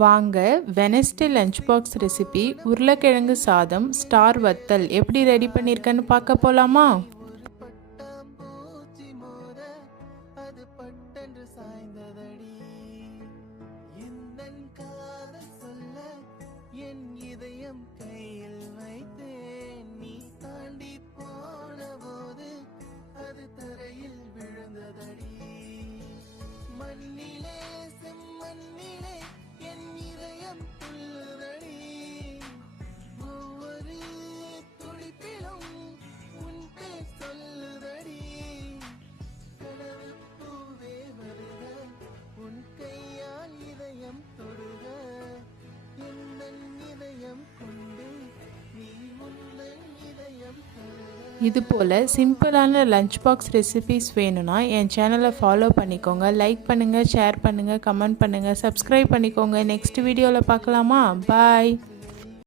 வாங்க Wednesday lunch box recipe உருளைக்கிழங்கு சாதம் ஸ்டார் வத்தல் எப்படி ரெடி பண்ணியிருக்கேன்னு பார்க்க போகலாமா? இது போல் சிம்பிளான லஞ்ச் பாக்ஸ் ரெசிபிஸ் வேணும்னா என் சேனலை ஃபாலோ பண்ணிக்கோங்க. லைக் பண்ணுங்கள், ஷேர் பண்ணுங்கள், கமெண்ட் பண்ணுங்கள், சப்ஸ்கிரைப் பண்ணிக்கோங்க. நெக்ஸ்ட் வீடியோவில் பார்க்கலாமா? பாய்.